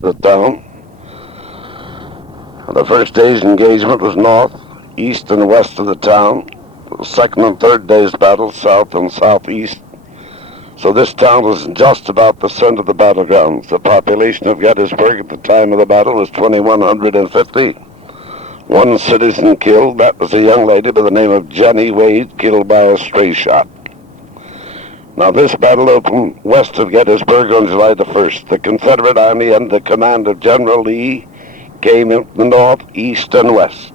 the town. The first day's engagement was north, east, and west of the town. The second and third day's battle, south and southeast. So this town was just about the center of the battlegrounds. The population of Gettysburg at the time of the battle was 2,150. One citizen killed. That was a young lady by the name of Jenny Wade, killed by a stray shot. Now this battle opened west of Gettysburg on July the 1st. The Confederate Army under the command of General Lee came in the north, east, and west,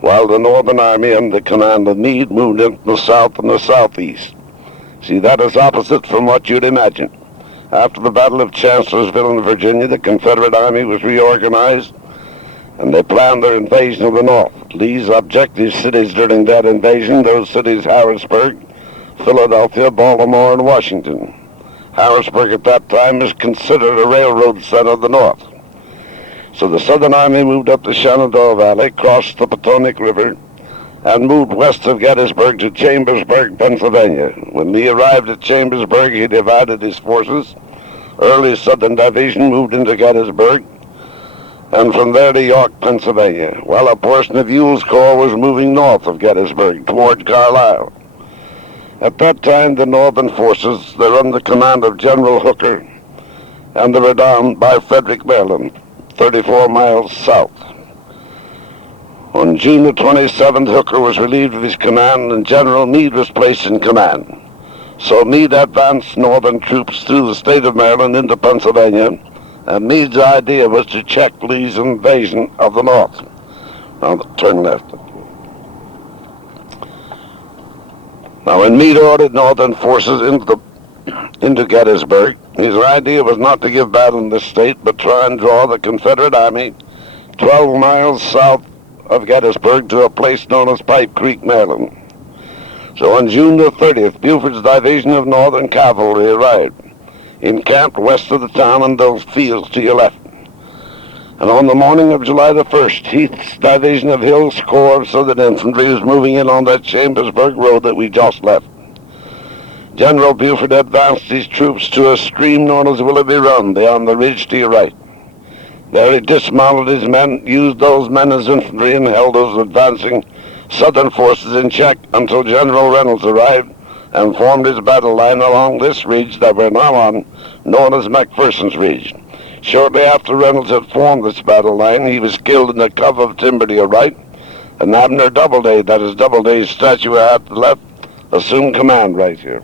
while the Northern Army under the command of Meade moved into the south and the southeast. See, that is opposite from what you'd imagine. After the Battle of Chancellorsville in Virginia, the Confederate Army was reorganized, and they planned their invasion of the North. Lee's objective cities during that invasion, those cities Harrisburg, Philadelphia, Baltimore, and Washington. Harrisburg at that time was considered a railroad center of the North. So the Southern Army moved up the Shenandoah Valley, crossed the Potomac River, and moved west of Gettysburg to Chambersburg, Pennsylvania. When Lee arrived at Chambersburg, he divided his forces. Early's Southern Division moved into Gettysburg, and from there to York, Pennsylvania, while a portion of Ewell's Corps was moving north of Gettysburg toward Carlisle. At that time, the Northern forces, they were under the command of General Hooker, and they were down by Frederick, Maryland, 34 miles south. On June the 27th, Hooker was relieved of his command, and General Meade was placed in command. So Meade advanced Northern troops through the state of Maryland into Pennsylvania, and Meade's idea was to check Lee's invasion of the North. Now, turn left. Now, when Meade ordered Northern forces into Gettysburg, his idea was not to give battle in this state, but try and draw the Confederate Army 12 miles south of Gettysburg to a place known as Pipe Creek, Maryland. So on June the 30th, Buford's division of Northern Cavalry arrived, encamped west of the town in those fields to your left. And on the morning of July the 1st, Heath's division of Hill's Corps of Southern Infantry was moving in on that Chambersburg road that we just left. General Buford advanced his troops to a stream known as Willoughby Run, beyond the ridge to your right. There he dismounted his men, used those men as infantry, and held those advancing Southern forces in check until General Reynolds arrived and formed his battle line along this ridge that we're now on, known as McPherson's Ridge. Shortly after Reynolds had formed this battle line, he was killed in the cover of timber to your right, and Abner Doubleday, that is Doubleday's statue at the left, assumed command right here.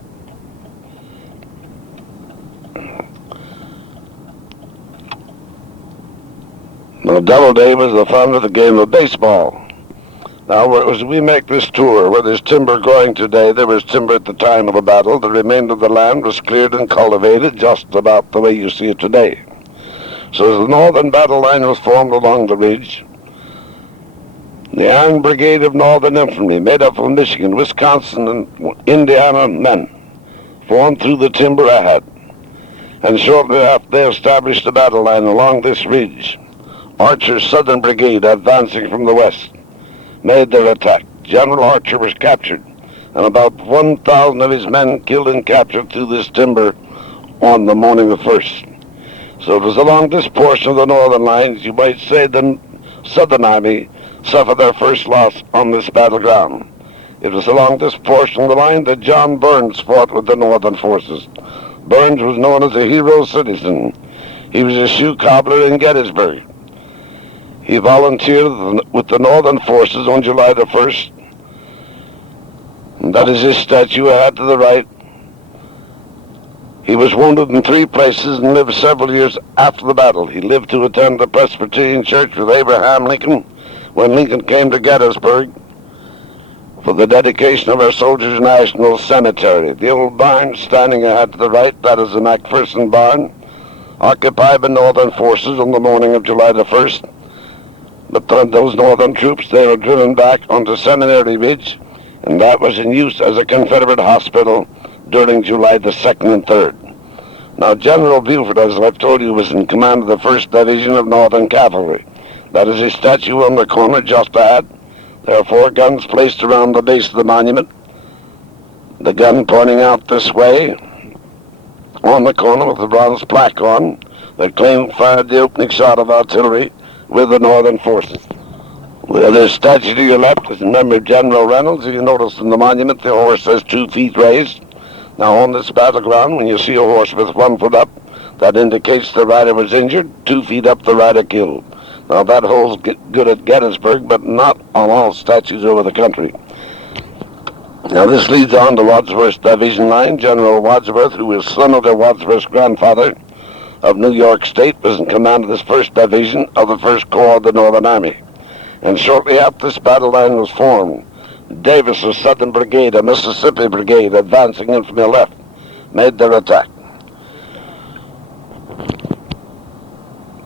Now, Doubleday was the founder of the game of baseball. Now, as we make this tour, where there's timber growing today, there was timber at the time of the battle. The remainder of the land was cleared and cultivated just about the way you see it today. So as the northern battle line was formed along the ridge, the Iron Brigade of Northern Infantry, made up of Michigan, Wisconsin, and Indiana men, formed through the timber ahead. And shortly after, they established the battle line along this ridge. Archer's Southern Brigade, advancing from the west, made their attack. General Archer was captured, and about 1,000 of his men killed and captured through this timber on the morning of the 1st. So it was along this portion of the northern lines, you might say, the Southern Army suffered their first loss on this battleground. It was along this portion of the line that John Burns fought with the northern forces. Burns was known as a hero citizen. He was a shoe cobbler in Gettysburg. He volunteered with the northern forces on July the 1st. And that is his statue ahead to the right. He was wounded in 3 places and lived several years after the battle. He lived to attend the Presbyterian Church with Abraham Lincoln when Lincoln came to Gettysburg for the dedication of our Soldiers' National Cemetery. The old barn standing ahead to the right, that is the McPherson barn, occupied by northern forces on the morning of July the 1st. But those northern troops, they were driven back onto Seminary Ridge, and that was in use as a Confederate hospital during July the 2nd and 3rd. Now, General Buford, as I've told you, was in command of the 1st Division of Northern Cavalry. That is a statue on the corner just ahead. There are 4 guns placed around the base of the monument. The gun pointing out this way on the corner with the bronze plaque on. McLean fired the opening shot of artillery with the Northern forces. Well, the statue to your left is in memory of General Reynolds. You notice in the monument the horse has 2 feet raised. Now on this battleground, when you see a horse with 1 foot up, that indicates the rider was injured. 2 feet up, the rider killed. Now that holds good at Gettysburg, but not on all statues over the country. Now this leads on to Wadsworth's division line. General Wadsworth, who was son of Wadsworth's grandfather of New York State, was in command of this 1st Division of the 1st Corps of the Northern Army. And shortly after this battle line was formed, Davis's Southern Brigade, a Mississippi Brigade, advancing in from the left, made their attack.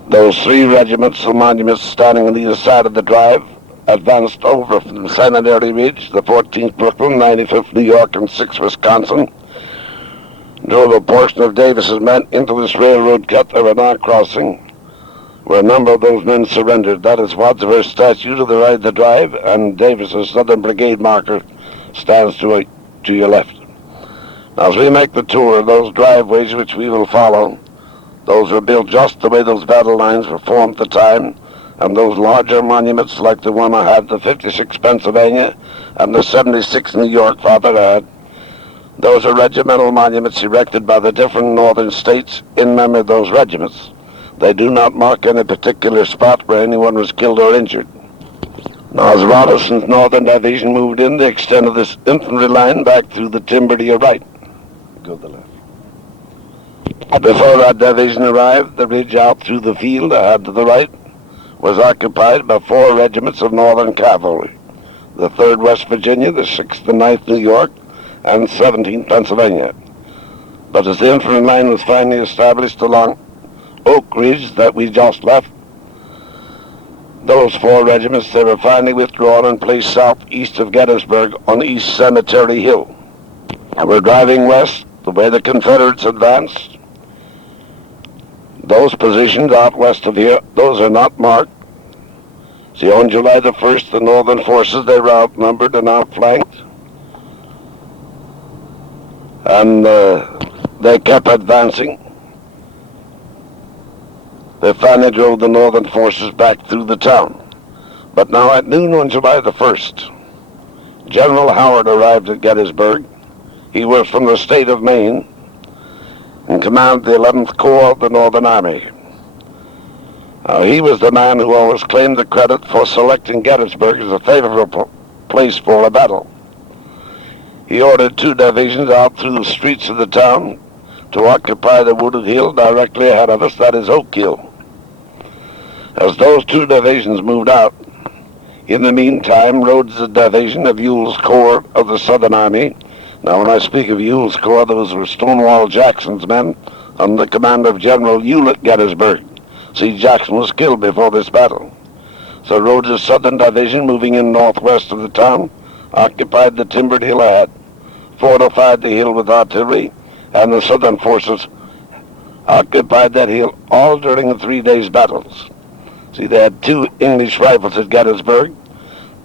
Those 3 regiments of monuments standing on either side of the drive advanced over from Seminary Ridge, the 14th Brooklyn, 95th New York, and 6th Wisconsin, drove a portion of Davis's men into this railroad cut they were now crossing, where a number of those men surrendered. That is Wadsworth's statue to the right of the drive, and Davis's Southern Brigade marker stands to your left. Now, as we make the tour of those driveways which we will follow, those were built just the way those battle lines were formed at the time, and those larger monuments like the one I had, the 56 Pennsylvania, and the 76 New York father had, those are regimental monuments erected by the different northern states in memory of those regiments. They do not mark any particular spot where anyone was killed or injured. Now, as Robinson's Northern Division moved in, they extended this infantry line back through the timber to your right. Go to the left. Before that division arrived, the ridge out through the field ahead to the right was occupied by 4 regiments of Northern Cavalry, the 3rd West Virginia, the 6th and 9th New York, and 17th Pennsylvania. But as the infantry line was finally established along Oak Ridge that we just left, those 4 regiments, they were finally withdrawn and placed southeast of Gettysburg on East Cemetery Hill. And we're driving west the way the Confederates advanced. Those positions out west of here, those are not marked. See, on July the 1st, the Northern forces, they were outnumbered and outflanked. And they kept advancing. They finally drove the Northern forces back through the town. But now at noon on July the 1st, General Howard arrived at Gettysburg. He was from the state of Maine and commanded the 11th Corps of the Northern Army. Now, he was the man who always claimed the credit for selecting Gettysburg as a favorable place for a battle. He ordered 2 divisions out through the streets of the town to occupy the wooded hill directly ahead of us, that is Oak Hill. As those 2 divisions moved out, in the meantime, Rhodes' division of Ewell's Corps of the Southern Army. Now, when I speak of Ewell's Corps, those were Stonewall Jackson's men under the command of General Ewell at Gettysburg. See, Jackson was killed before this battle. So Rhodes' Southern Division, moving in northwest of the town, occupied the timbered hill ahead, fortified the hill with artillery, and the Southern forces occupied that hill all during the 3 days' battles. See, they had 2 English rifles at Gettysburg,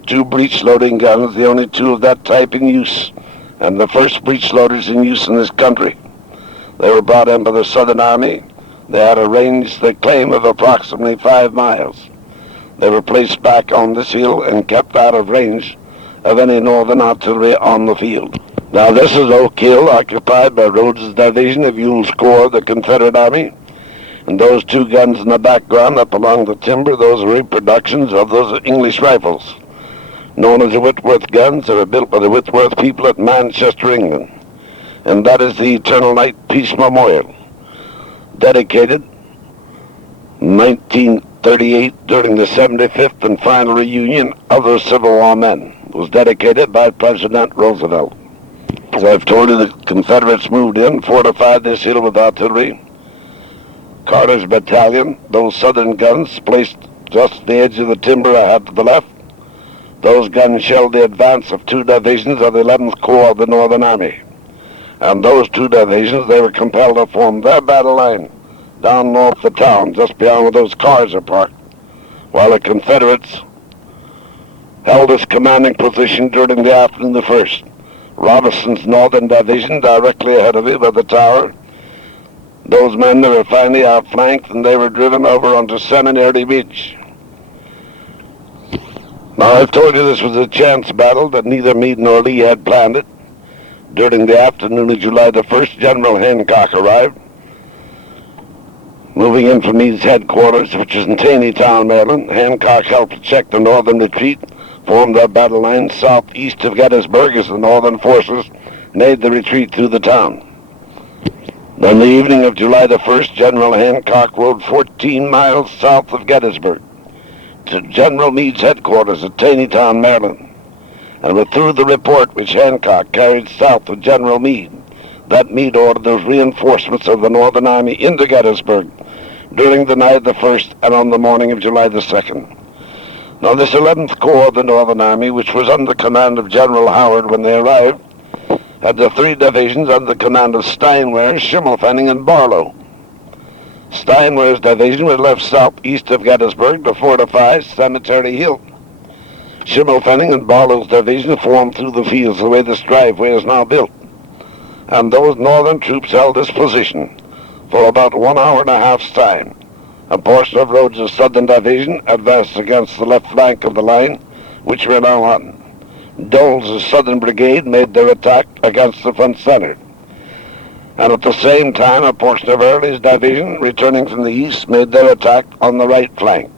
2 breech-loading guns, the only 2 of that type in use, and the first breech-loaders in use in this country. They were brought in by the Southern Army. They had a range, they claim, of approximately 5 miles. They were placed back on this hill and kept out of range of any Northern artillery on the field. Now, this is Oak Hill, occupied by Rhodes' division of Ewell's Corps, the Confederate Army. And those 2 guns in the background up along the timber, those are reproductions of those English rifles, known as the Whitworth guns. They were built by the Whitworth people at Manchester, England. And that is the Eternal Night Peace Memorial, dedicated in 1938 during the 75th and final reunion of the Civil War men. It was dedicated by President Roosevelt. As I've told you, the Confederates moved in, fortified this hill with artillery. Carter's battalion, those Southern guns placed just at the edge of the timber ahead to the left. Those guns shelled the advance of 2 divisions of the 11th Corps of the Northern Army. And those 2 divisions, they were compelled to form their battle line down north of town, just beyond where those cars are parked, while the Confederates held this commanding position during the afternoon of the 1st. Robinson's Northern Division, directly ahead of it by the tower, Those men, they were finally outflanked, and they were driven over onto Seminary Ridge. Now, I've told you this was a chance battle, that neither Meade nor Lee had planned it. During the afternoon of July the 1st, General Hancock arrived, moving in from Meade's headquarters, which was in Taneytown, Maryland. Hancock helped to check the northern retreat, formed their battle line southeast of Gettysburg as the northern forces made the retreat through the town. On the evening of July the 1st, General Hancock rode 14 miles south of Gettysburg to General Meade's headquarters at Taneytown, Maryland, and with through the report which Hancock carried south of General Meade, that Meade ordered those reinforcements of the Northern Army into Gettysburg during the night of the 1st and on the morning of July the 2nd. Now, this 11th Corps of the Northern Army, which was under command of General Howard when they arrived, had the three divisions under the command of Steinwehr, Schimmelpfennig, and Barlow. Steinwehr's division was left southeast of Gettysburg to fortify Cemetery Hill. Schimmelpfennig and Barlow's division formed through the fields the way this driveway is now built. And those northern troops held this position for about 1 hour and a half's time. A portion of Rhodes's southern division advanced against the left flank of the line, which we're now on. Dole's southern brigade made their attack against the front center. And at the same time, a portion of Early's division, returning from the east, made their attack on the right flank.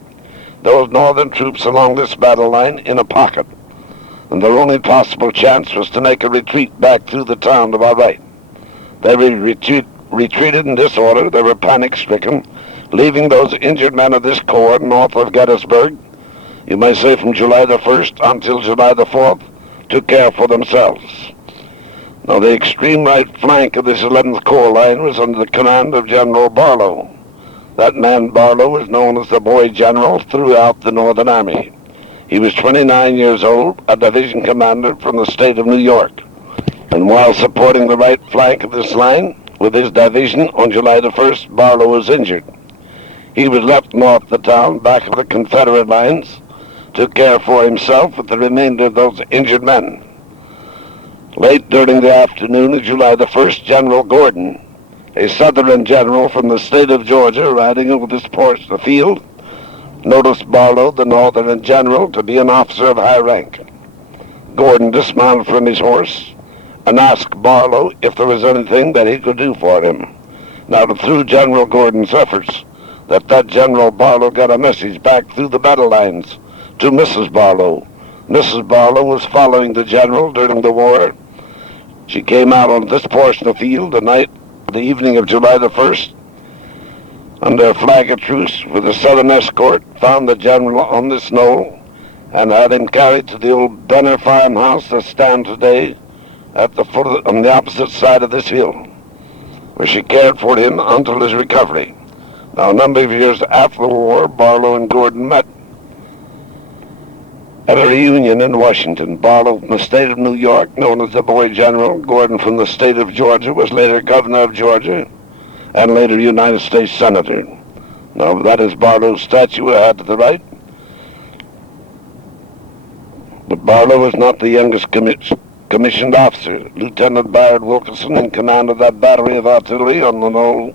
Those northern troops along this battle line in a pocket, and their only possible chance was to make a retreat back through the town to our right. They retreated in disorder. They were panic-stricken, leaving those injured men of this corps north of Gettysburg, you might say from July the 1st until July the 4th, to care for themselves. Now, the extreme right flank of this 11th Corps line was under the command of General Barlow. That man Barlow was known as the boy general throughout the Northern Army. He was 29 years old, a division commander from the state of New York. And while supporting the right flank of this line with his division on July the 1st, Barlow was injured. He was left north of the town, back of the Confederate lines, to care for himself with the remainder of those injured men. Late during the afternoon of July the 1st, General Gordon, a Southern general from the state of Georgia, riding over this portion of the field, noticed Barlow, the Northern general, to be an officer of high rank. Gordon dismounted from his horse and asked Barlow if there was anything that he could do for him. Now, through General Gordon's efforts, that General Barlow got a message back through the battle lines to Mrs. Barlow. Mrs. Barlow was following the general during the war. She came out on this portion of the field the evening of July the 1st, under a flag of truce with a Southern escort, found the general on this knoll and had him carried to the old Benner farmhouse that stands today at the foot on the opposite side of this hill, where she cared for him until his recovery. Now, a number of years after the war, Barlow and Gordon met at a reunion in Washington. Barlow from the state of New York, known as the boy general. Gordon from the state of Georgia, was later governor of Georgia and later United States senator. Now, that is Barlow's statue I had to the right. But Barlow was not the youngest commissioned officer. Lieutenant Bayard Wilkinson, in command of that battery of artillery on the knoll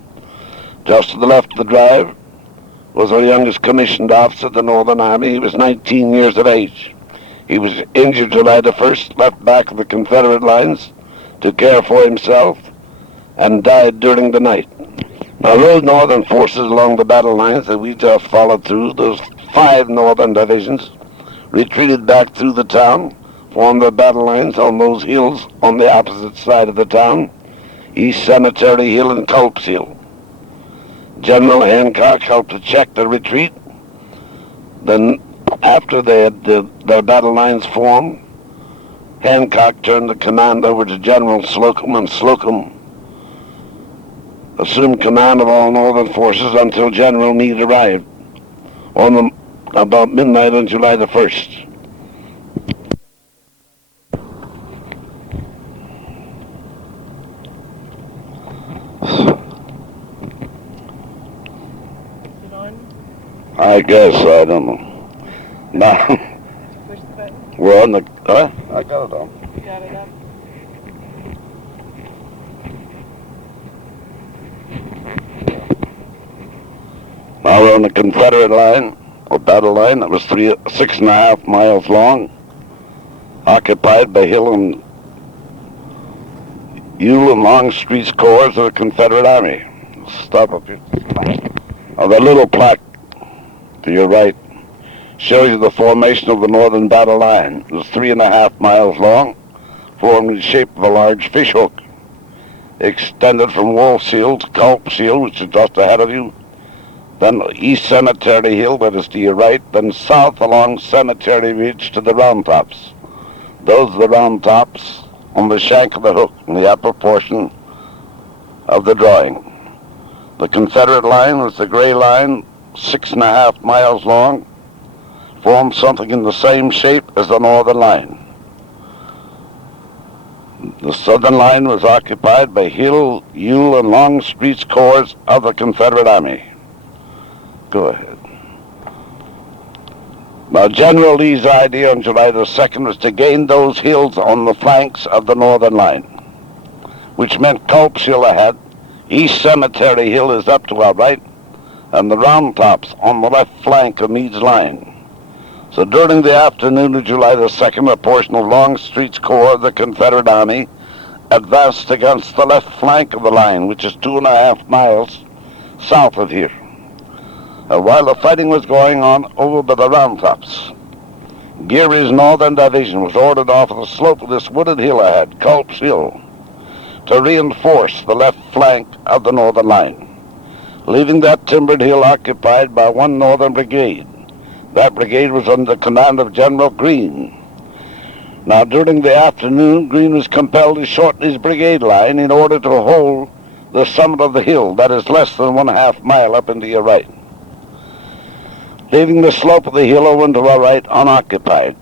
just to the left of the drive, was our youngest commissioned officer of the Northern Army. He was 19 years of age. He was injured July the 1st, left back of the Confederate lines to care for himself, and died during the night. Now, those northern forces along the battle lines that we just followed through, those 5 northern divisions, retreated back through the town, formed their battle lines on those hills on the opposite side of the town, East Cemetery Hill and Culp's Hill. General Hancock helped to check the retreat. Then, after they had their battle lines formed, Hancock turned the command over to General Slocum, and Slocum assumed command of all northern forces until General Meade arrived on about midnight on July the 1st. I guess, I don't know. Now, push the button. we're on the, I got it on. You got it up. Now we're on the Confederate line, or battle line, that was 6.5 miles long, occupied by Hill and Ewell and Longstreet's corps of the Confederate Army. Stop up here. Now the little plaque to your right shows you the formation of the northern battle line. It was 3.5 miles long, formed in the shape of a large fish hook. Extended from Wolf Seal to Culp Seal, which is just ahead of you, then East Cemetery Hill, that is to your right, then south along Cemetery Ridge to the Round Tops. Those are the Round Tops on the shank of the hook in the upper portion of the drawing. The Confederate line was the gray line, 6.5 miles long, formed something in the same shape as the northern line. The southern line was occupied by Hill, Ewell, and Longstreet's corps of the Confederate Army. Go ahead. Now, General Lee's idea on July the 2nd was to gain those hills on the flanks of the northern line, which meant Culp's Hill ahead, East Cemetery Hill is up to our right, and the Round Tops on the left flank of Meade's line. So during the afternoon of July the 2nd, a portion of Longstreet's corps of the Confederate Army advanced against the left flank of the line, which is 2.5 miles south of here. While the fighting was going on over by the Round Tops, Geary's Northern Division was ordered off of the slope of this wooded hill ahead, Culp's Hill, to reinforce the left flank of the northern line, leaving that timbered hill occupied by one northern brigade. That brigade was under the command of General Greene. Now, during the afternoon, Greene was compelled to shorten his brigade line in order to hold the summit of the hill, that is less than 1/2 mile up into your right, leaving the slope of the hill over to our right unoccupied.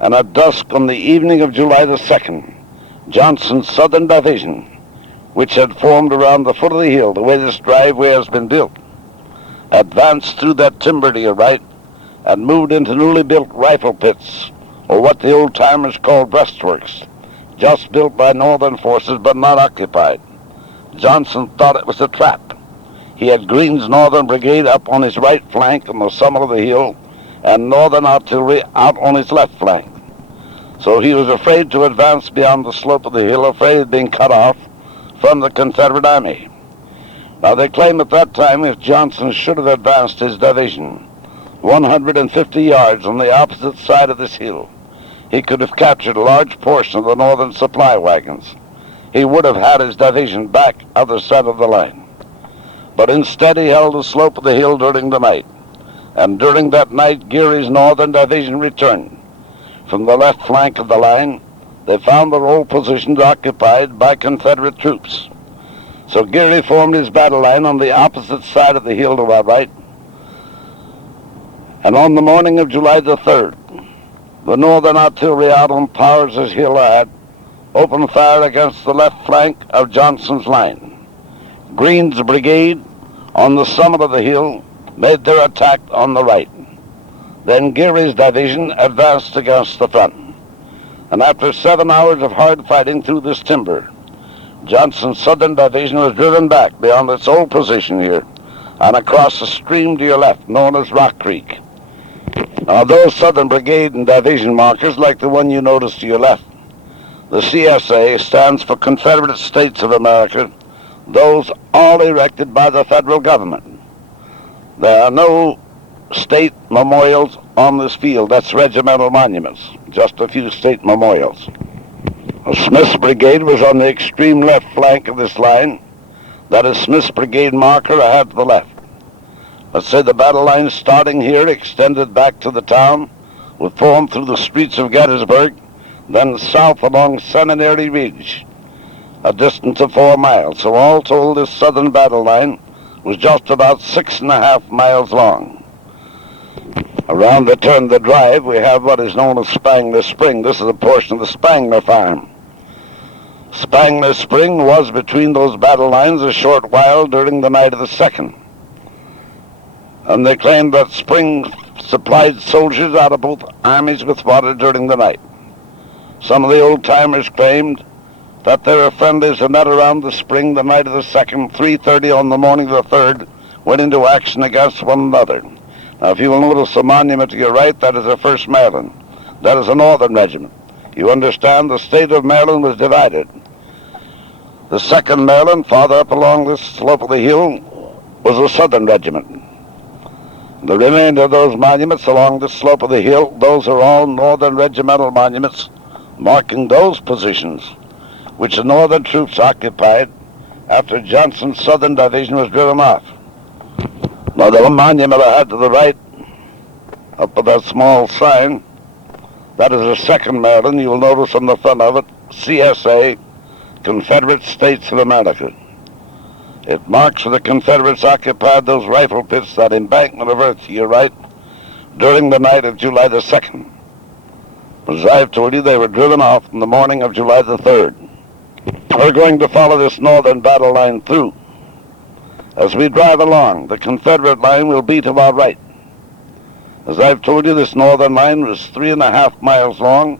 And at dusk on the evening of July the 2nd, Johnson's Southern Division, which had formed around the foot of the hill, the way this driveway has been built, advanced through that timber to your right and moved into newly built rifle pits, or what the old-timers called breastworks, just built by Northern forces but not occupied. Johnson thought it was a trap. He had Greene's Northern Brigade up on his right flank on the summit of the hill and Northern artillery out on his left flank. So he was afraid to advance beyond the slope of the hill, afraid of being cut off from the Confederate Army. Now, they claim at that time if Johnson should have advanced his division 150 yards on the opposite side of this hill, he could have captured a large portion of the northern supply wagons. He would have had his division back other side of the line. But instead he held the slope of the hill during the night. And during that night, Geary's Northern Division returned. From the left flank of the line, they found their old positions occupied by Confederate troops. So Geary formed his battle line on the opposite side of the hill to our right. And on the morning of July the 3rd, the Northern artillery out on Powers' Hill ahead opened fire against the left flank of Johnson's line. Greene's brigade on the summit of the hill made their attack on the right. Then Geary's division advanced against the front. And after 7 hours of hard fighting through this timber, Johnson's Southern Division was driven back beyond its old position here and across the stream to your left, known as Rock Creek. Now, those Southern Brigade and Division markers, like the one you notice to your left, the CSA stands for Confederate States of America, those all erected by the federal government. There are no state memorials on this field. That's regimental monuments, just a few state memorials. Smith's brigade was on the extreme left flank of this line. That is Smith's brigade marker ahead to the left. Let's say the battle line starting here extended back to the town, would form through the streets of Gettysburg, then south along Seminary Ridge, a distance of 4 miles. So all told, this southern battle line was just about 6.5 miles long. Around the turn of the drive, we have what is known as Spangler Spring. This is a portion of the Spangler farm. Spangler Spring was between those battle lines a short while during the night of the 2nd. And they claimed that Spring supplied soldiers out of both armies with water during the night. Some of the old-timers claimed that their friendlies had met around the spring the night of the 2nd, 3:30 on the morning of the 3rd, went into action against one another. Now, if you will notice the monument to your right, that is the 1st Maryland. That is a northern regiment. You understand the state of Maryland was divided. The 2nd Maryland, farther up along this slope of the hill, was a southern regiment. The remainder of those monuments along the slope of the hill, those are all northern regimental monuments marking those positions which the northern troops occupied after Johnson's southern division was driven off. Now, the monument I had to the right, up with that small sign, that is the 2nd Maryland. You will notice on the front of it, CSA, Confederate States of America. It marks where the Confederates occupied those rifle pits, that embankment of earth to your right, during the night of July the 2nd. As I've told you, they were driven off in the morning of July the 3rd. We're going to follow this northern battle line through. As we drive along, the Confederate line will be to our right. As I've told you, this northern line was 3.5 miles long,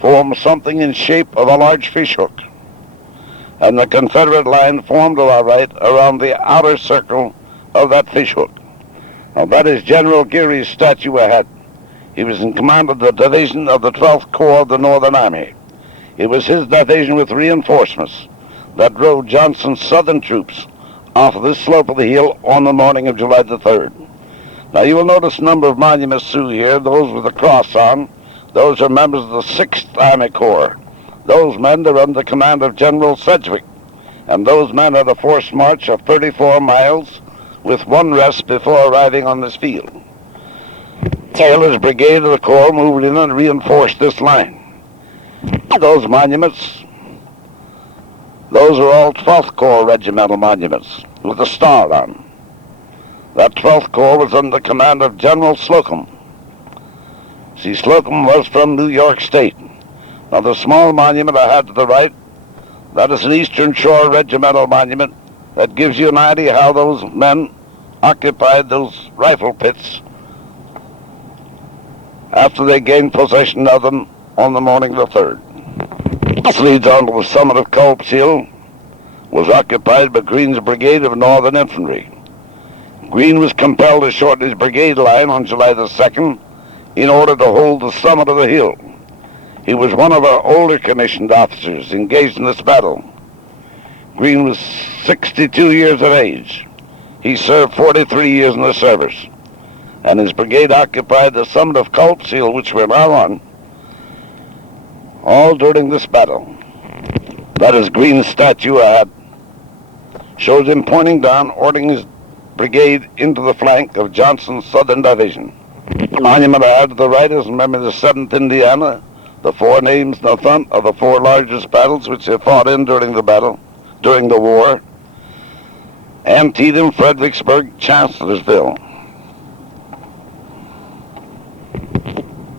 formed something in shape of a large fishhook. And the Confederate line formed to our right around the outer circle of that fishhook. Now, that is General Geary's statue ahead. He was in command of the division of the 12th Corps of the Northern Army. It was his division with reinforcements that drove Johnson's southern troops off of this slope of the hill on the morning of July the 3rd. Now, you will notice a number of monuments through here, those with a cross on. Those are members of the 6th Army Corps. Those men are under command of General Sedgwick, and those men had a forced march of 34 miles with one rest before arriving on this field. Taylor's brigade of the Corps moved in and reinforced this line. Those monuments, those are all 12th Corps regimental monuments with a star on. That 12th Corps was under command of General Slocum. See, Slocum was from New York State. Now, the small monument I had to the right, that is an Eastern Shore regimental monument that gives you an idea how those men occupied those rifle pits after they gained possession of them on the morning of the 3rd. This leads on to the summit of Culp's Hill, was occupied by Greene's brigade of Northern Infantry. Greene was compelled to shorten his brigade line on July the 2nd in order to hold the summit of the hill. He was one of our older commissioned officers engaged in this battle. Greene was 62 years of age. He served 43 years in the service, and his brigade occupied the summit of Culp's Hill, which we're now on, all during this battle. That is Greene's statue ahead. Shows him pointing down, ordering his brigade into the flank of Johnson's southern division. The monument I had to the right is, remember, the 7th Indiana. The 4 names in the front are the 4 largest battles which they fought in during the war. Antietam, Fredericksburg, Chancellorsville,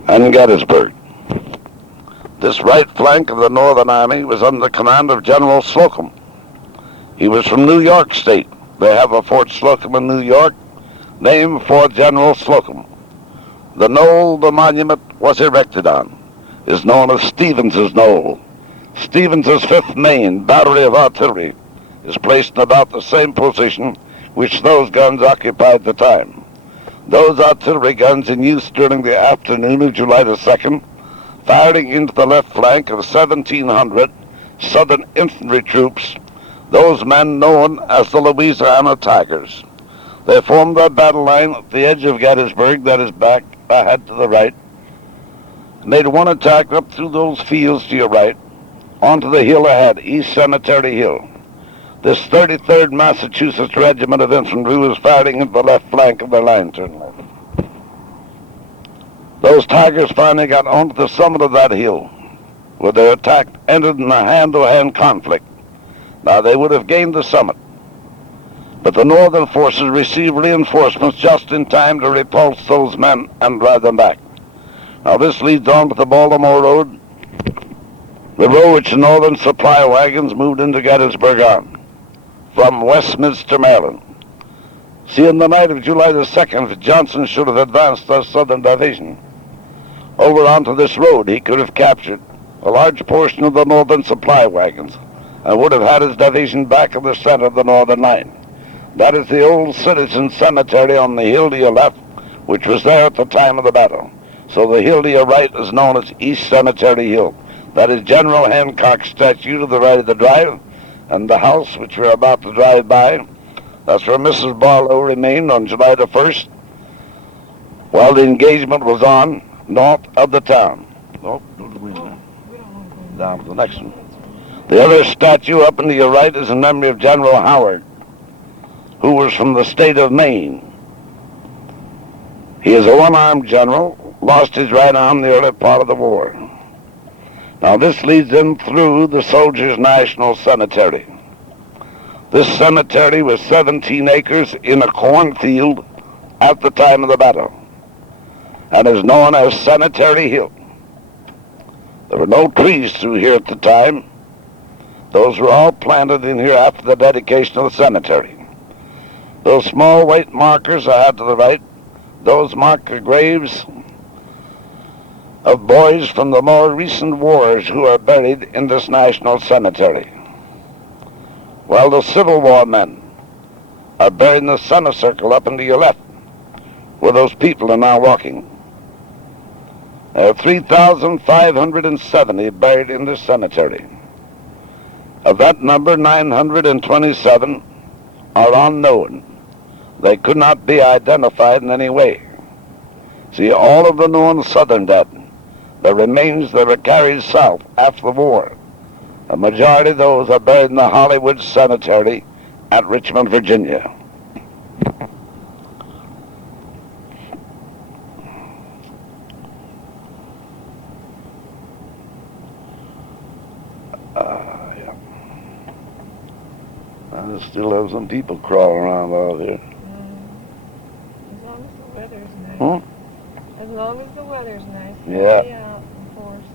and Gettysburg. This right flank of the Northern Army was under command of General Slocum. He was from New York State. They have a Fort Slocum in New York, named for General Slocum. The knoll the monument was erected on is known as Stevens's Knoll. Stevens's 5th Maine battery of artillery is placed in about the same position which those guns occupied at the time. Those artillery guns in use during the afternoon of July the 2nd, firing into the left flank of 1,700 Southern infantry troops, those men known as the Louisiana Tigers. They formed their battle line at the edge of Gettysburg, that is back ahead to the right, made one attack up through those fields to your right, onto the hill ahead, East Cemetery Hill. This 33rd Massachusetts Regiment of Infantry was firing into the left flank of their line, turn left. Those Tigers finally got onto the summit of that hill, where their attack ended in a hand-to-hand conflict. Now, they would have gained the summit, but the Northern forces received reinforcements just in time to repulse those men and drive them back. Now, this leads on to the Baltimore Road, the road which the Northern supply wagons moved into Gettysburg on, from Westminster, Maryland. See, in the night of July the 2nd, if Johnson should have advanced our Southern division over onto this road, he could have captured a large portion of the Northern supply wagons and would have had his division back in the center of the Northern line. That is the old citizen cemetery on the hill to your left, which was there at the time of the battle. So the hill to your right is known as East Cemetery Hill. That is General Hancock's statue to the right of the drive, and the house which we're about to drive by, that's where Mrs. Barlow remained on July the 1st while the engagement was on north of the town. Oh, down to the next one. The other statue up and to your right is in memory of General Howard, who was from the state of Maine. He is a one-armed general, lost his right arm in the early part of the war. Now this leads in through the Soldiers' National Cemetery. This cemetery was 17 acres in a cornfield at the time of the battle, and is known as Cemetery Hill. There were no trees through here at the time. Those were all planted in here after the dedication of the cemetery. Those small white markers I had to the right, those mark the graves of boys from the more recent wars who are buried in this national cemetery. While the Civil War men are buried in the semicircle up and to your left, where those people are now walking. There are 3,570 buried in this cemetery. Of that number, 927 are unknown. They could not be identified in any way. See, all of the known Southern dead, the remains that were carried south after the war, the majority of those are buried in the Hollywood Cemetery at Richmond, Virginia. I still have some people crawling around out here. As long as the weather's nice. Hmm? As long as the weather's nice. Yeah. Stay out in force.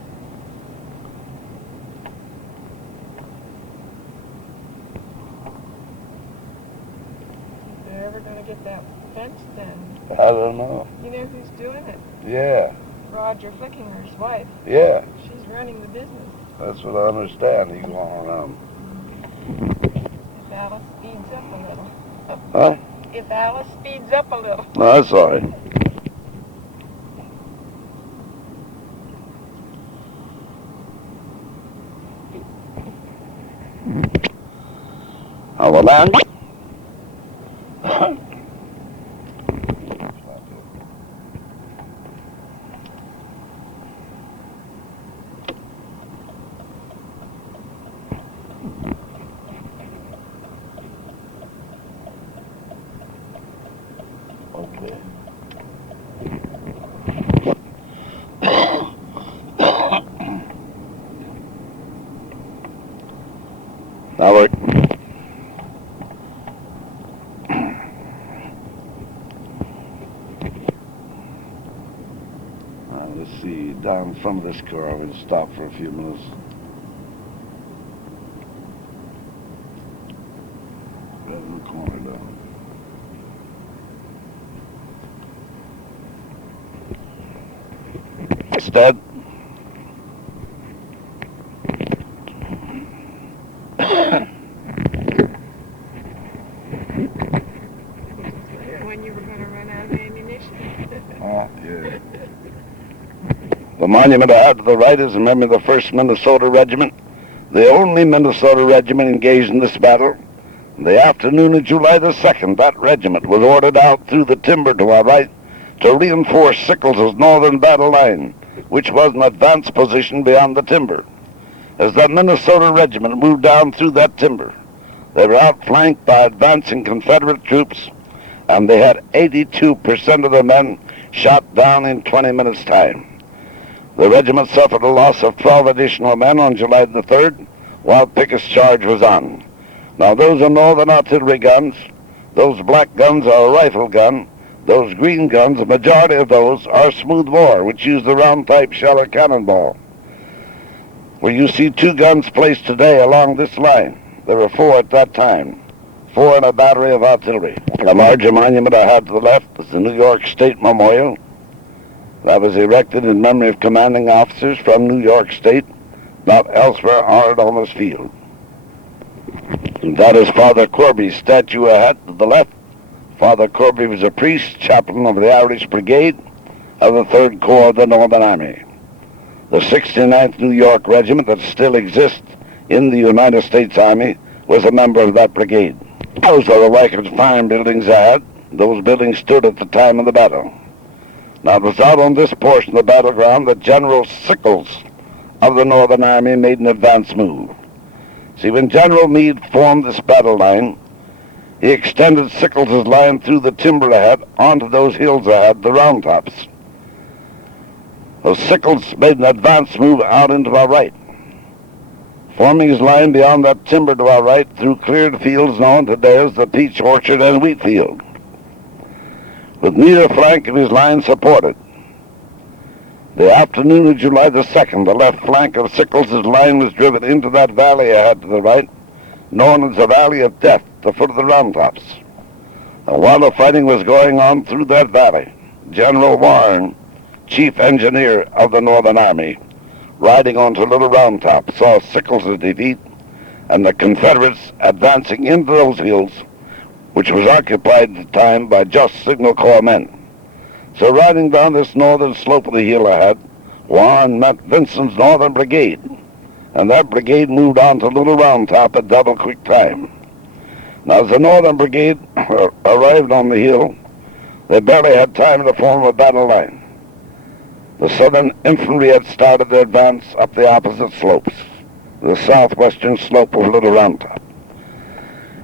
If they're ever going to get that fence done. I don't know. You know who's doing it? Yeah. Roger Flickinger's wife. Yeah. She's running the business. That's what I understand. You going around. If Alice speeds up a little. Huh? If Alice speeds up a little. No, that's all right. Now the land. Okay. Now we're let's see, down from this car, I'm going to stop for a few minutes. Right in the corner down. Instead, When you were going to run out of ammunition. yeah. The monument I have to the right is in memory of the 1st Minnesota Regiment, the only Minnesota regiment engaged in this battle. In the afternoon of July the 2nd, that regiment was ordered out through the timber to our right to reinforce Sickles' northern battle line, which was an advanced position beyond the timber. As the Minnesota regiment moved down through that timber, they were outflanked by advancing Confederate troops, and they had 82% of their men shot down in 20 minutes' time. The regiment suffered a loss of 12 additional men on July the 3rd, while Pickett's charge was on. Now those are Northern artillery guns. Those black guns are a rifle gun. Those green guns, the majority of those are smoothbore, which use the round-type Shealer cannonball. Where you see 2 guns placed today along this line, there were 4 at that time, 4 in a battery of artillery. The larger monument I have to the left is the New York State Memorial. That was erected in memory of commanding officers from New York State, not elsewhere honored on this field. And that is Father Corby's statue ahead to the left. Father Corby was a priest, chaplain of the Irish Brigade of the 3rd Corps of the Northern Army. The 69th New York Regiment that still exists in the United States Army was a member of that brigade. Those are the Wyckoff's farm buildings ahead. Those buildings stood at the time of the battle. Now it was out on this portion of the battleground that General Sickles of the Northern Army made an advance move. See, when General Meade formed this battle line, he extended Sickles' line through the timber ahead onto those hills ahead, the Round Tops. So Sickles made an advance move out into our right, forming his line beyond that timber to our right through cleared fields known today as the Peach Orchard and Wheat Field, with neither flank of his line supported. The afternoon of July the 2nd, the left flank of Sickles' line was driven into that valley ahead to the right, known as the Valley of Death, the foot of the Round Tops. And while the fighting was going on through that valley, General Warren, chief engineer of the Northern Army, riding onto Little Round Top, saw Sickles' defeat and the Confederates advancing into those hills, which was occupied at the time by just Signal Corps men. So riding down this northern slope of the hill ahead, Warren met Vincent's Northern Brigade, and that brigade moved on to Little Round Top at double quick time. Now, as the Northern Brigade arrived on the hill, they barely had time to form a battle line. The Southern infantry had started their advance up the opposite slopes, the southwestern slope of Little Round Top.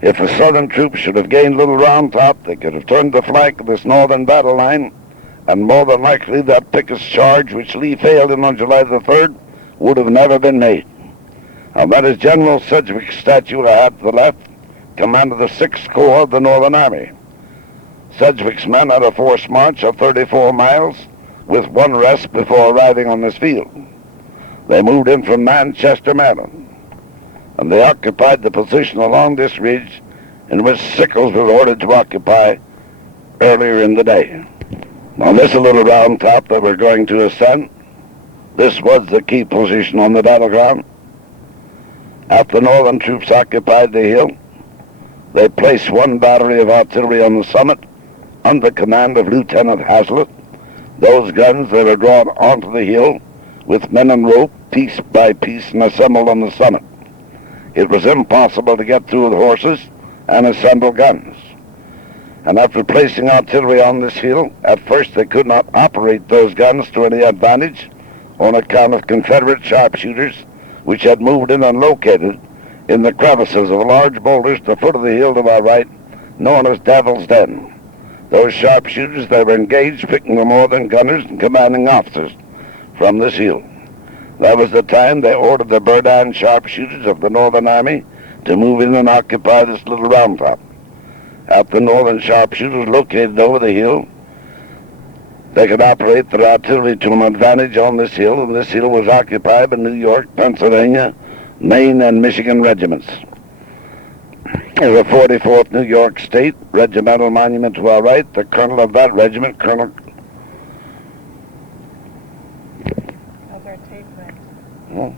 If the Southern troops should have gained Little Round Top, they could have turned the flank of this northern battle line, and more than likely that Pickett's charge, which Lee failed in on July the 3rd, would have never been made. And that is General Sedgwick's statue ahead to the left, commanded the 6th Corps of the Northern Army. Sedgwick's men had a forced march of 34 miles, with one rest before arriving on this field. They moved in from Manchester, Maryland, and they occupied the position along this ridge in which Sickles was ordered to occupy earlier in the day. Now this Little Round Top that we're going to ascend, this was the key position on the battleground. After the Northern troops occupied the hill, they placed one battery of artillery on the summit under command of Lieutenant Hazlitt. Those guns that were drawn onto the hill with men and rope, piece by piece, and assembled on the summit. It was impossible to get through with horses and assemble guns. And after placing artillery on this hill, at first they could not operate those guns to any advantage on account of Confederate sharpshooters which had moved in and located in the crevices of large boulders at the foot of the hill to our right, known as Devil's Den. Those sharpshooters, they were engaged picking the northern gunners and commanding officers from this hill. That was the time they ordered the Verdun sharpshooters of the Northern Army to move in and occupy this Little Round Top. After the Northern sharpshooters located over the hill, they could operate their artillery to an advantage on this hill, and this hill was occupied by New York, Pennsylvania, Maine, and Michigan regiments. There's a 44th New York State regimental monument to our right. The colonel of that regiment, Colonel... How's our tape left? Oh.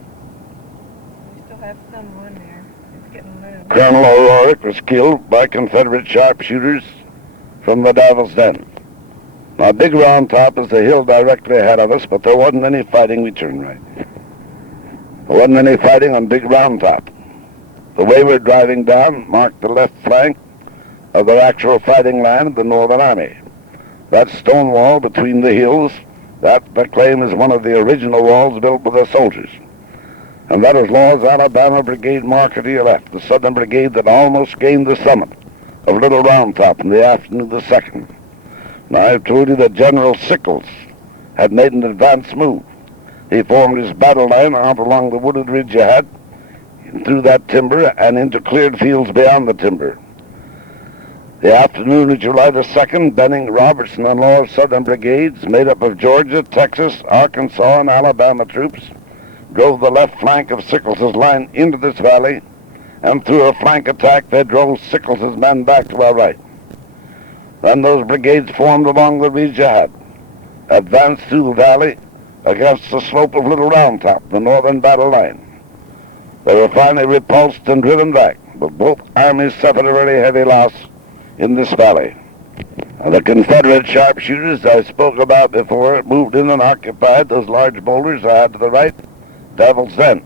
We still have some on there. It's getting low. Colonel O'Rourke was killed by Confederate sharpshooters from the Devil's Den. Now, Big Round Top is the hill directly ahead of us, but there wasn't any fighting. We turned right. There wasn't any fighting on Big Round Top. The way we're driving down marked the left flank of the actual fighting line of the Northern Army. That stone wall between the hills, that they claim is one of the original walls built by the soldiers. And that is Law's Alabama Brigade marker to your left, the Southern Brigade that almost gained the summit of Little Round Top in the afternoon of the 2nd. Now, I've told you that General Sickles had made an advance move. He formed his battle line out along the wooded ridge ahead, through that timber and into cleared fields beyond the timber. The afternoon of July the 2nd, Benning, Robertson, and Law's Southern Brigades, made up of Georgia, Texas, Arkansas, and Alabama troops, drove the left flank of Sickles' line into this valley, and through a flank attack they drove Sickles' men back to our right. Then those brigades formed along the ridge ahead, advanced through the valley against the slope of Little Round Top, the northern battle line. They were finally repulsed and driven back, but both armies suffered a very heavy loss in this valley. The Confederate sharpshooters I spoke about before moved in and occupied those large boulders I had to the right, Devil's Den.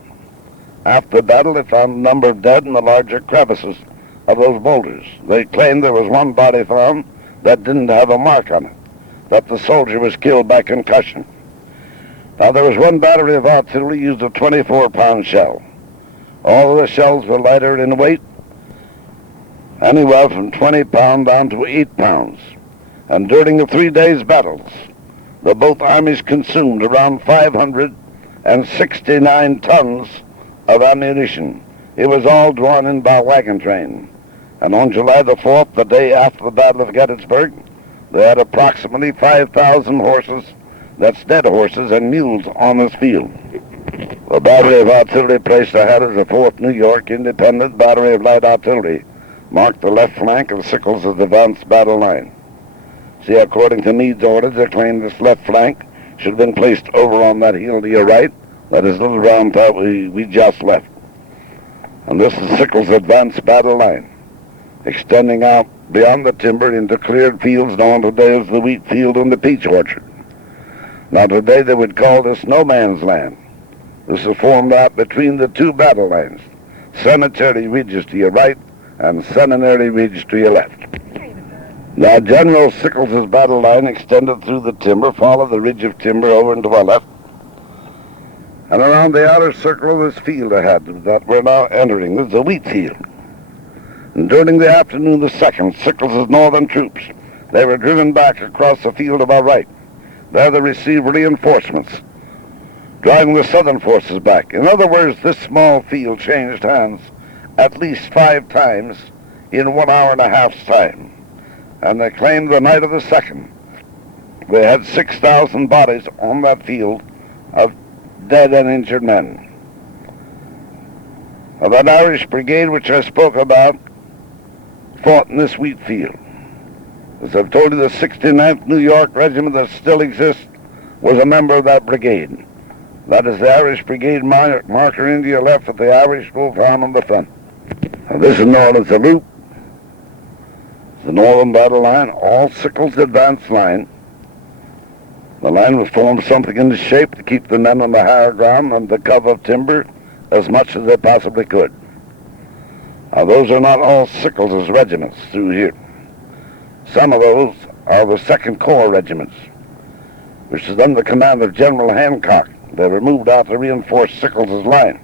After the battle, they found a number of dead in the larger crevices of those boulders. They claimed there was one body found that didn't have a mark on it, that the soldier was killed by concussion. Now, there was one battery of artillery used a 24-pound shell. All of the shells were lighter in weight, anywhere from 20 pounds down to 8 pounds. And during the 3 days' battles, the both armies consumed around 569 tons of ammunition. It was all drawn in by wagon train. And on July the 4th, the day after the Battle of Gettysburg, they had approximately 5,000 horses, that's dead horses and mules, on this field. The battery of artillery placed ahead of the 4th New York Independent Battery of Light Artillery marked the left flank of Sickles' advanced battle line. See, according to Meade's orders, they claimed this left flank should have been placed over on that hill to your right, that is little round part we just left. And this is Sickles' advanced battle line, extending out beyond the timber into cleared fields known today as the wheat field and the peach orchard. Now today they would call this no man's land. This is formed out between the two battle lines, Cemetery Ridges to your right and Seminary Ridge to your left. Now General Sickles' battle line extended through the timber, followed the ridge of timber over into our left, and around the outer circle of this field ahead that we're now entering is the wheat field. And during the afternoon of the 2nd, Sickles' northern troops, they were driven back across the field of our right. There they received reinforcements, driving the southern forces back. In other words, this small field changed hands at least 5 times in 1 hour and a half's time. And they claimed the night of the 2nd, they had 6,000 bodies on that field of dead and injured men. Now, that Irish brigade which I spoke about fought in this wheat field. As I've told you, the 69th New York Regiment that still exists was a member of that brigade. That is the Irish Brigade marker into your left with the Irish wolf arm on the front. And this is known as the Loop, the northern battle line, all Sickles' advanced line. The line was formed something in the shape to keep the men on the higher ground under the cover of timber as much as they possibly could. Now, those are not all Sickles' regiments through here. Some of those are the 2nd Corps regiments, which is under the command of General Hancock. They were moved out to reinforce Sickles' line,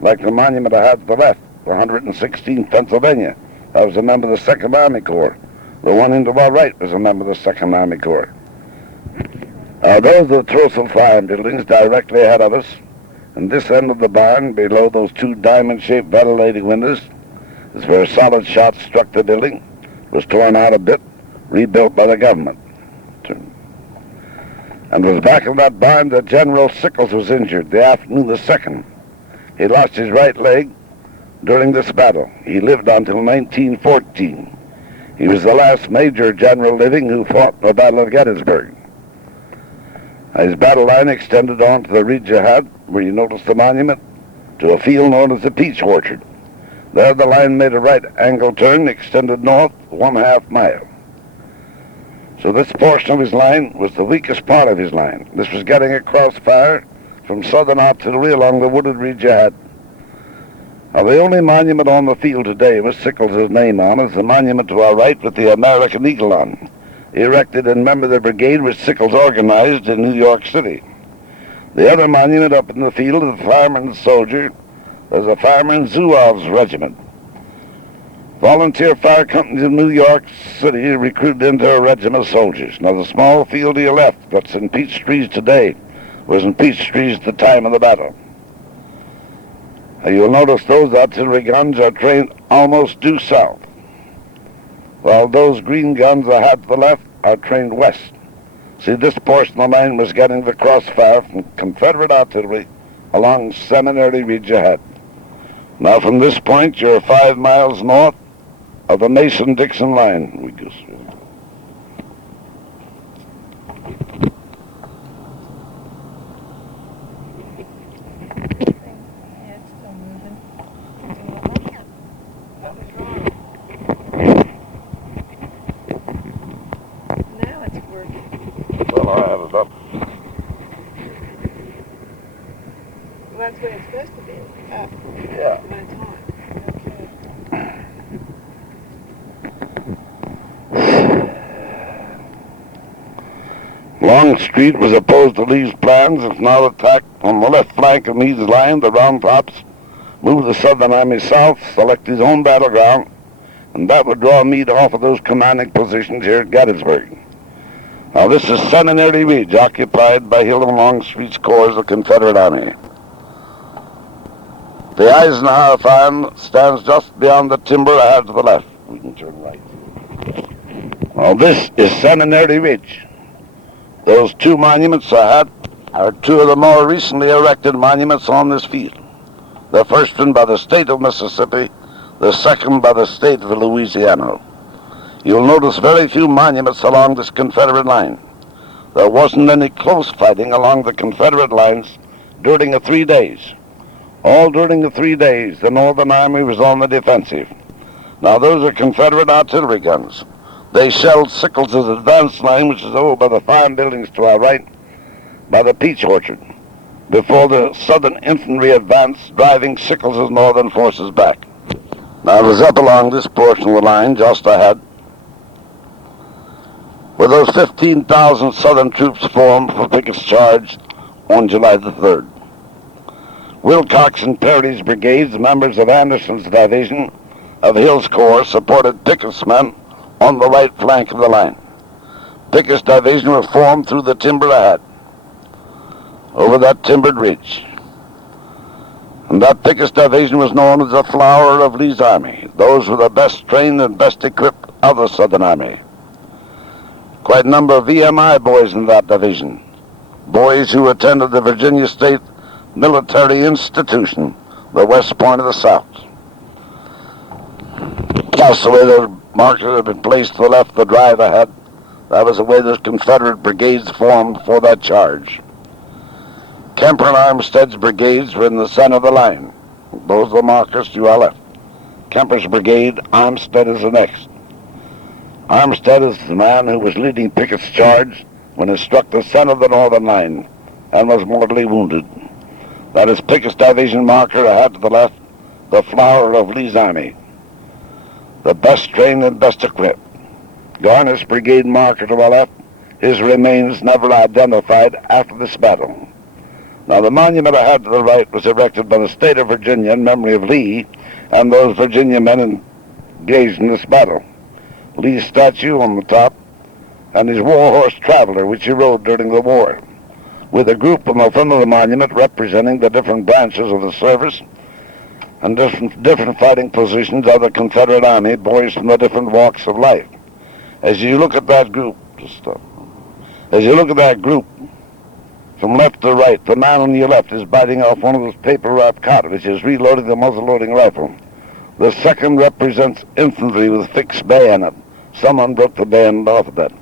like the monument I had to the left, the 116th Pennsylvania. That was a member of the 2nd Army Corps. The one into our right was a member of the 2nd Army Corps. Those are the Trossel Farm buildings directly ahead of us. And this end of the barn, below those 2 diamond-shaped ventilating windows, is where a solid shot struck the building, was torn out a bit, rebuilt by the government. And was back in that barn that General Sickles was injured the afternoon of the 2nd. He lost his right leg during this battle. He lived until 1914. He was the last major general living who fought in the Battle of Gettysburg. His battle line extended on to the ridge ahead, where you notice the monument, to a field known as the Peach Orchard. There the line made a right angle turn and extended north 1/2 mile. So this portion of his line was the weakest part of his line. This was getting across fire from southern artillery along the wooded ridge ahead. Now, the only monument on the field today with Sickles' name on is the monument to our right with the American Eagle on, erected in memory of the brigade which Sickles organized in New York City. The other monument up in the field of the fireman and soldier is a Fireman Zouave's regiment. Volunteer fire companies of New York City recruited into a regiment of soldiers. Now, the small field to your left that's in peach trees today was in peach trees at the time of the battle. You'll notice those artillery guns are trained almost due south, while those green guns I had to the left are trained west. See, this portion of the line was getting the crossfire from Confederate artillery along Seminary Ridge ahead. Now, from this point, you're 5 miles north of the Mason-Dixon line. Yeah, it's still moving. Longstreet was opposed to Lee's plans. If not attacked on the left flank of Meade's line, the Round Tops moved the Southern Army south, select his own battleground, and that would draw Meade off of those commanding positions here at Gettysburg. Now this is Seminary Ridge, occupied by Hill and Longstreet's corps of the Confederate Army. The Eisenhower farm stands just beyond the timber ahead to the left. We can turn right. Now this is Seminary Ridge. Those two monuments ahead are two of the more recently erected monuments on this field. The first one by the state of Mississippi, the second by the state of Louisiana. You'll notice very few monuments along this Confederate line. There wasn't any close fighting along the Confederate lines during the 3 days. All during the 3 days, the Northern Army was on the defensive. Now those are Confederate artillery guns. They shelled Sickles' advance line, which is over by the farm buildings to our right, by the peach orchard, before the Southern infantry advanced, driving Sickles' northern forces back. Now it was up along this portion of the line, just ahead, where those 15,000 Southern troops formed for Pickett's charge on July the 3rd. Wilcox and Perry's brigades, members of Anderson's division of Hill's Corps, supported Pickett's men on the right flank of the line. Pickett's division was formed through the timber ahead, over that timbered ridge. And that Pickett's division was known as the flower of Lee's army. Those were the best trained and best equipped of the Southern Army. Quite a number of VMI boys in that division, boys who attended the Virginia State Military Institution, the West Point of the South. That's the way those markers had been placed to the left, the drive ahead. That was the way those Confederate brigades formed for that charge. Kemper and Armstead's brigades were in the center of the line. Those are the markers to our left. Kemper's brigade, Armstead is the next. Armstead is the man who was leading Pickett's charge when it struck the center of the northern line and was mortally wounded. That is Pickett's division marker ahead to the left, the flower of Lee's army, the best trained and best equipped. Garner's brigade marker to the left, his remains never identified after this battle. Now the monument ahead to the right was erected by the state of Virginia in memory of Lee and those Virginia men engaged in this battle. Lee's statue on the top and his war horse Traveler, which he rode during the war, with a group on the front of the monument representing the different branches of the service and different fighting positions of the Confederate Army, boys from the different walks of life. As you look at that group, from left to right, the man on your left is biting off one of those paper wrap cartridges, reloading the muzzle-loading rifle. The second represents infantry with fixed bayonet. Someone broke the bayonet off of that.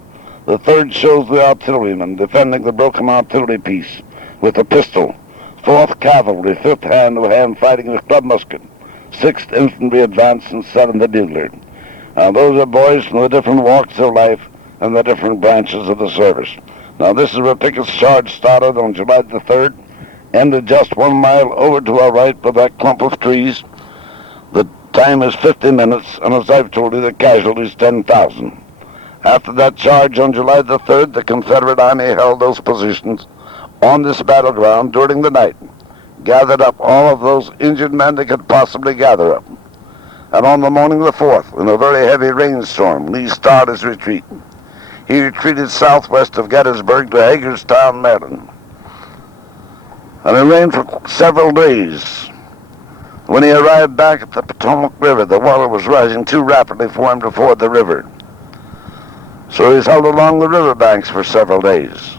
The third shows the artilleryman defending the broken artillery piece with a pistol. Fourth cavalry, fifth hand-to-hand fighting with club musket. Sixth infantry advance, and seventh the bugler. Now those are boys from the different walks of life and the different branches of the service. Now this is where Pickett's charge started on July the 3rd, ended just 1 mile over to our right by that clump of trees. The time is 50 minutes, and as I've told you, the casualties 10,000. After that charge on July the 3rd, the Confederate Army held those positions on this battleground during the night, gathered up all of those injured men they could possibly gather up. And on the morning of the 4th, in a very heavy rainstorm, Lee started his retreat. He retreated southwest of Gettysburg to Hagerstown, Maryland. And it rained for several days. When he arrived back at the Potomac River, the water was rising too rapidly for him to ford the river. So he was held along the river banks for several days.